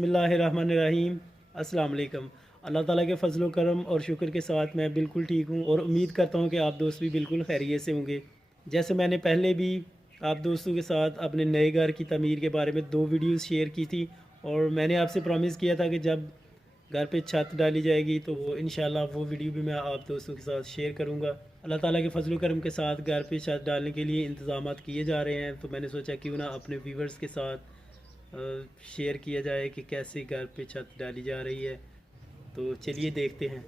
बिस्मिल्लाहिर्रहमानिर्रहीम। अस्सलाम वालेकुम। अल्लाह ताला के फजल व करम और शुक्र के साथ मैं बिल्कुल ठीक हूँ और उम्मीद करता हूँ कि आप दोस्त भी बिल्कुल खैरियत से होंगे। जैसे मैंने पहले भी आप दोस्तों के साथ अपने नए घर की तमीर के बारे में 2 वीडियोस शेयर की थी और मैंने आपसे प्रॉमिस किया था कि जब घर पे छत डाली जाएगी तो इंशाल्लाह वो वीडियो भी मैं आप दोस्तों के साथ शेयर करूँगा। अल्लाह ताला के फजल व करम के साथ घर पे छत डालने के लिए इंतज़ाम किए जा रहे हैं, तो मैंने सोचा क्यों ना अपने व्यूवर्स के साथ शेयर किया जाए कि कैसे घर पे छत डाली जा रही है। तो चलिए देखते हैं।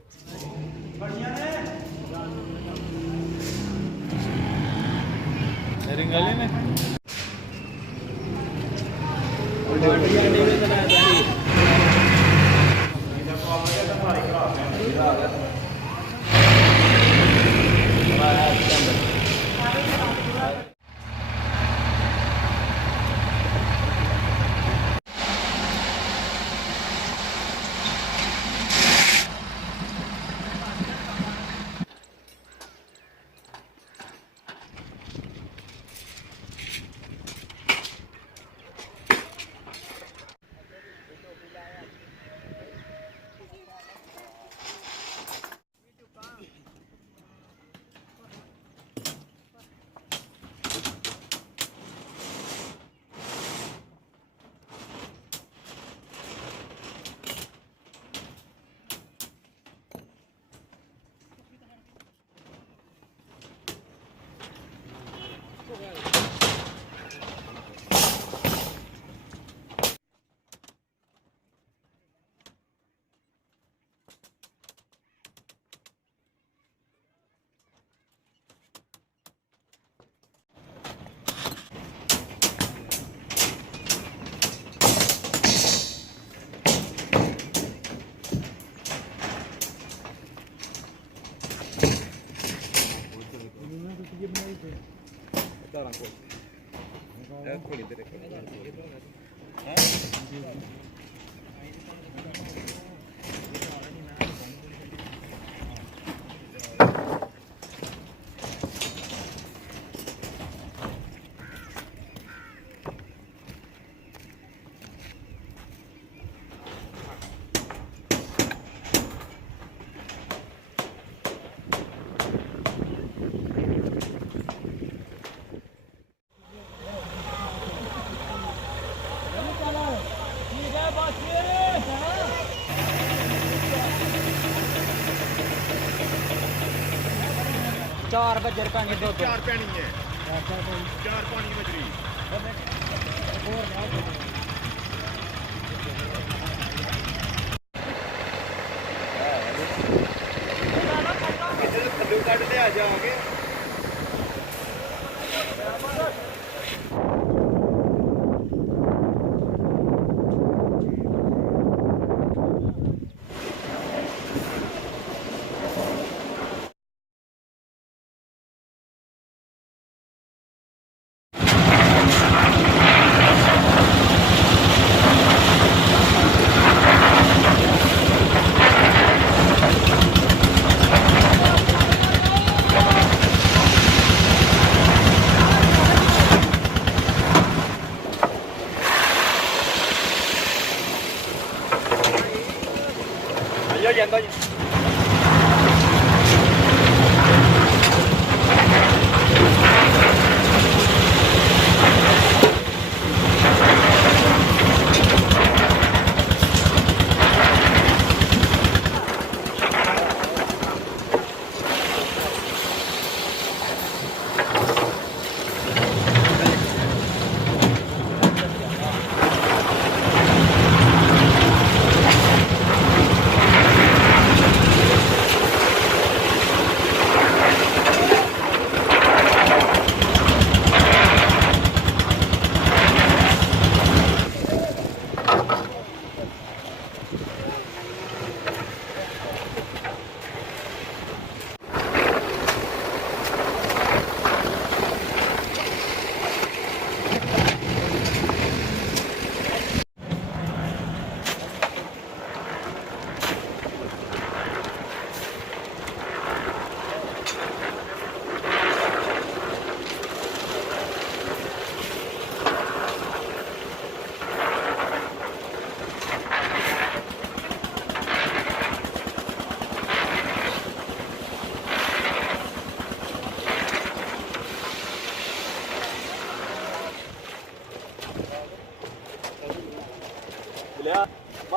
चार बजर पानी दो चार पैनी है चार पानी बजरी कट ले आ जाओगे।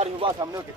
ਮਾਰੀ ਹੋ ਬਾ ਸਾਹਮਣੇ ਹੋ ਕੇ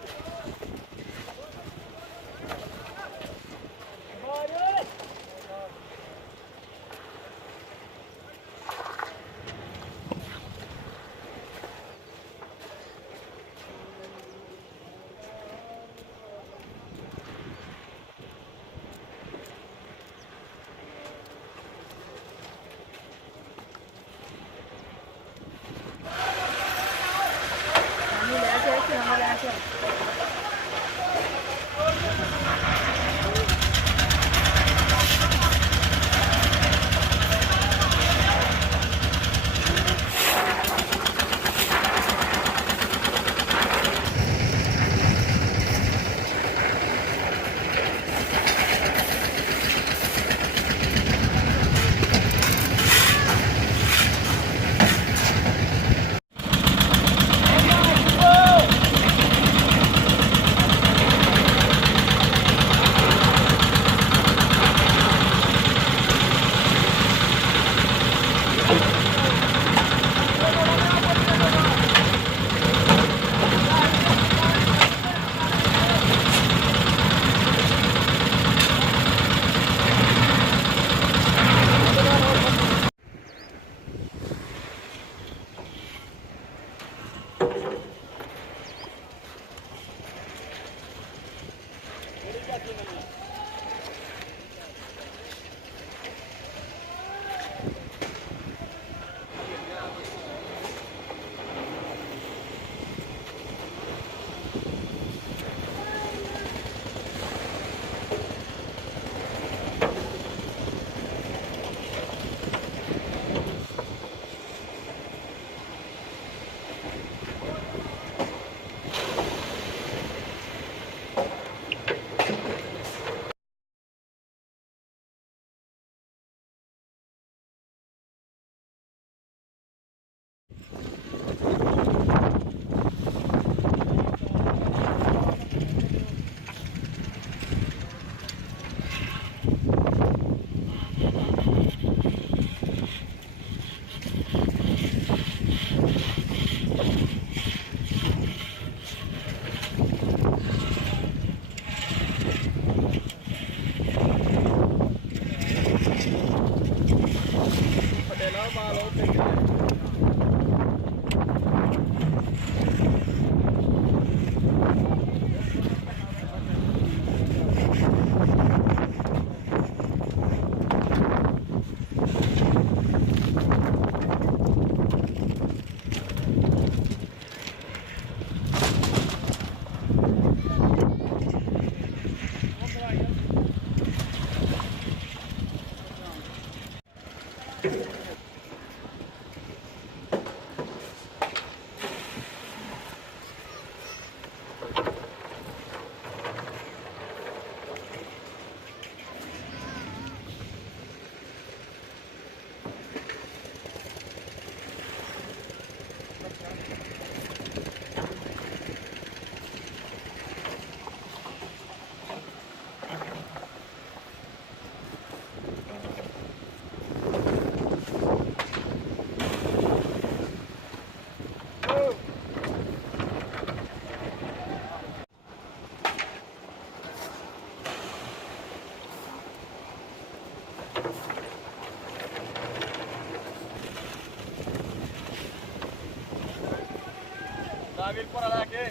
ਵੀਰ ਭਰਾ ਲੈ ਕੇ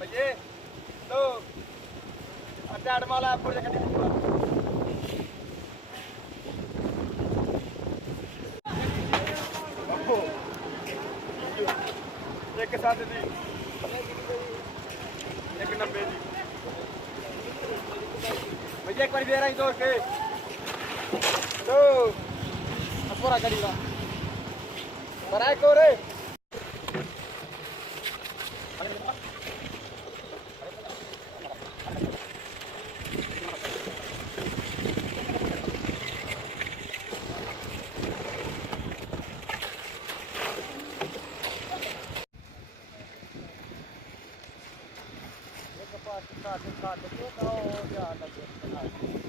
ਭਈਏ ਲੋ ਅੱਡਾ ਮਾਲਾ ਆਪਰ ਦੇ ਕੱਢੀ ਇੱਕ ਸਾਥ ਦੀ 190 ਦੀ ਭਈਏ ਇੱਕ ਵਾਰ ਫੇਰ ਆਈ ਦੋੜ ਕੇ ਲੋ ਅਸਪਰਾ ਗੱਡੀ ਦਾ ਬਰਾਏ ਕੋਰੇ ਘੱਟ ਕੇ ਤਾਂ ਉਹ ਜਾ ਲੱਗੇ